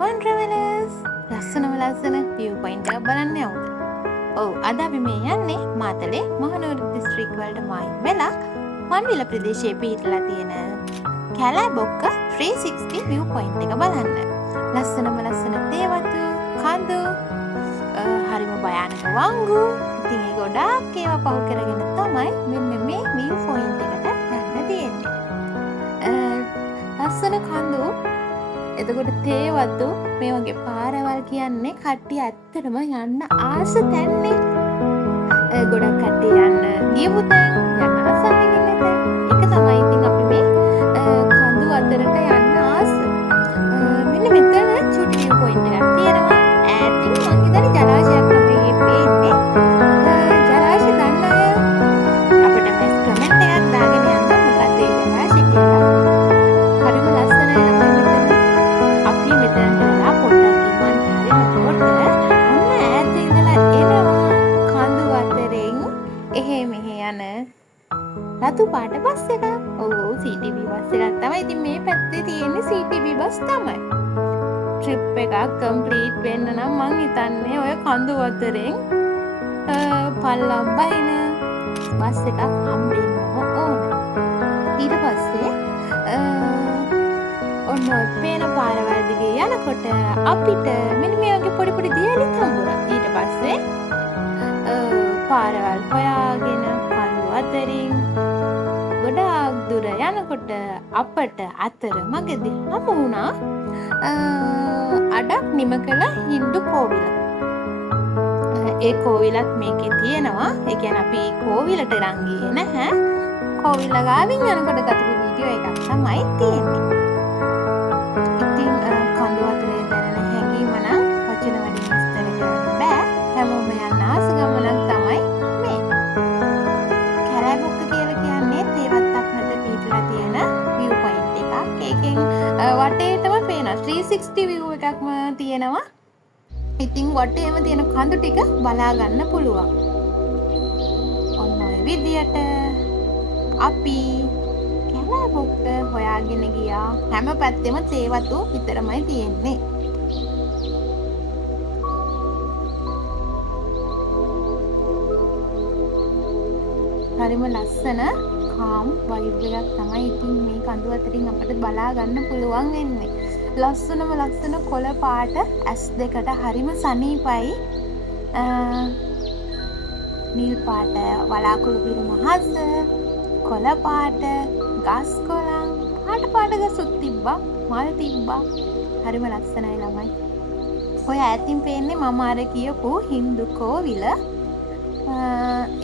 වන් ට්‍රැවලර්ස් ලස්සනම ලස්සන view point එකක් බලන්න යමුද? ඔව් අද අපි මේ යන්නේ මාතලේ මහනුවර දිස්ත්‍රික් වලට මායිම් වෙලා වන්විල ප්‍රදේශයේ පිහිටලා තියෙන කැලෑබොක්ක 360 view point එක බලන්න. ලස්සනම ලස්සන තේවතු කඳු හරිම භයානක වංගු ඉතින් ඒ ගොඩාක් ඒවා පහු කරගෙන තමයි මෙන්න මේ view point එකට යන්න තියෙන්නේ. ලස්සන කඳු එතකොට තේවතු මේ වගේ පාරවල් කියන්නේ කට්ටිය ඇත්තටම යන්න ආස තැන්නේ. ගොඩක් කට්ටිය යන්න ගියපු තැන් යන්න ආසාවෙන් ඉන්න තැන්. ඒක තමයි ඉතින් අපි මේ කඳු අතරට යන්න ආස. මෙන්න මෙතන චුටි view point එකක් තියෙනවා. ඈතින් මං හිතන්නේ ජලාශයක් තමයි මේ පේන්නේ. ජලාශය දන්න අය අපිට මේ කමෙන්ට් එකක් දාගෙන යන්න මොකක්ද ඒ ජලාශය කියලා. හරිම ලස්සනයි ළමයි මෙතන. අපි මෙතනට වෙලා පොඩ්ඩක් ඉන්න හරි එතකොට ඔන්න ඈත ඉඳලා එනවා කඳු අතරින් එහෙ මෙහෙ යන රතු පාට බස් එකක්. ඔව් CTB බස් එකක් තමයි. ඉතින් මේ පැත්තේ තියෙන්නේ CTB බස් තමයි. ට්‍රිප් එකක් කම්ප්ලීට් වෙන්න නම් මං හිතන්නේ ඔය කඳු අතරින් පල්ලම් බහින බස් එකක් හම්බෙන්න ඕන. ඊට පස්සේ ඔන්න පේන පාරවල් දිගේ යනකොට අපිට මෙන්න මේ වගේ පොඩි පොඩි දියැලි හම්බුණා. ඊට පස්සේ පාරවල් හොයාගෙන කඳු අතරින් ගොඩාක් දුර යනකොට අපට අතර මගදී හමු වුණා අඩක් නිම කළ හින්දු කෝවිල. ඒ කෝවිලත් මේකේ තියෙනවා. ඒ කියන්නේ අපි කෝවිලට නම් ගියේ නැහැ. කෝවිල ගාවින් යනකොට ගතපු වීඩියෝ එකක් තමයි තියෙන්නේ. ඉතින් කඳු අතරේ දැනෙන හැඟීම නම් වචන වලින් විස්තර කරන්න බෑ. හැමෝම යන්න ආස ගමනක් තමයි මේ. කැලෑබොක්ක කියලා කියන්නේ තේවත්තක් මත පිහිටලා තියෙන view point එකක්. ඒකෙන් වටේටම පේන 360 view එකක්ම තියෙනවා. ඉතින් වටේම තියෙන කඳු ටික බලා ගන්න පුළුවන්. ඔන්න ඔය විදියට අපි කැලෑබොක්ක හොයාගෙන ගියා. හැම පැත්තෙම තේවතු විතරමයි තියෙන්නේ. හරිම ලස්සන කාම් වයිබ් එකක් තමයි ඉතින් මේ කඳු අතරින් අපිට බලා ගන්න පුළුවන් වෙන්නේ. ලස්සනම ලස්සන කොළ පාට ඇස් දෙකට හරිම සනීපයි. නිල් පාට වලාකුළු පිරුම හස කොළ පාට ගස් කොළන් පාට ගසුත් තිබ්බා මල් තිබ්බා. හරිම ලස්සනයි ළමයි. ඔය ඈතින් පේන්නේ මම අර කියපු හින්දු කෝවිල.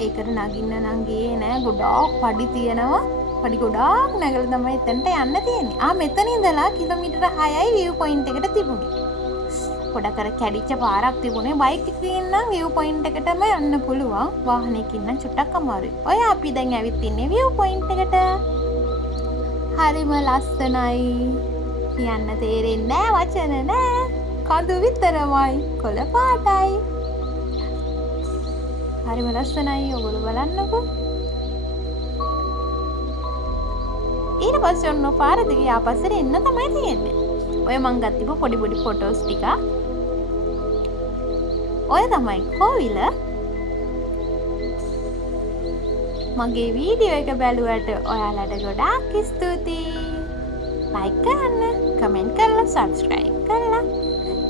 ඒකට නගින්න නම් ගියේ නෑ. ගොඩාක් පඩි තියෙනවා. පඩි ගොඩාක් නැගලා තමයි එතනට යන්න තියෙන්නේ. මෙතන ඉඳලා කිලෝමීටර 6යි view point එකට තිබුණේ. පොඩක් අර කැඩිච්ච පාරක් තිබුණේ. බයික් එකකින් නම් view point එකටම යන්න පුළුවන්. වාහනයකින් නම් චුට්ටක් අමාරුයි. ඔය අපි දැන් ඇවිත් ඉන්නේ view point එකට. හරිම ලස්සනයි. කියන්න තේරෙන්නේ නෑ වචන නෑ. කඳු විතරමයි. කොළ පාටයි. හරිම ලස්සනයි. ඔයගොල්ලෝ බලන්නකෝ. ඊට පස්සේ ඔන්න පාර දිගේ ආපස්සට එන්න තමයි තියෙන්නේ. ඔය මං ගත්තිපු පොඩි පොඩි ෆොටෝස් ටික. ඔය තමයි කෝවිල. මගේ වීඩියෝ එක බැලුවට ඔයාලට ගොඩාක් ස්තුතියි. ලයික් කරන්න, කමෙන්ට් කරලා, සබ්ස්ක්‍රයිබ් කරලා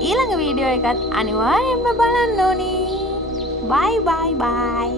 ඊළඟ වීඩියෝ එකත් අනිවාර්යෙන්ම බලන්න ඕනි. බයි බයි බයි.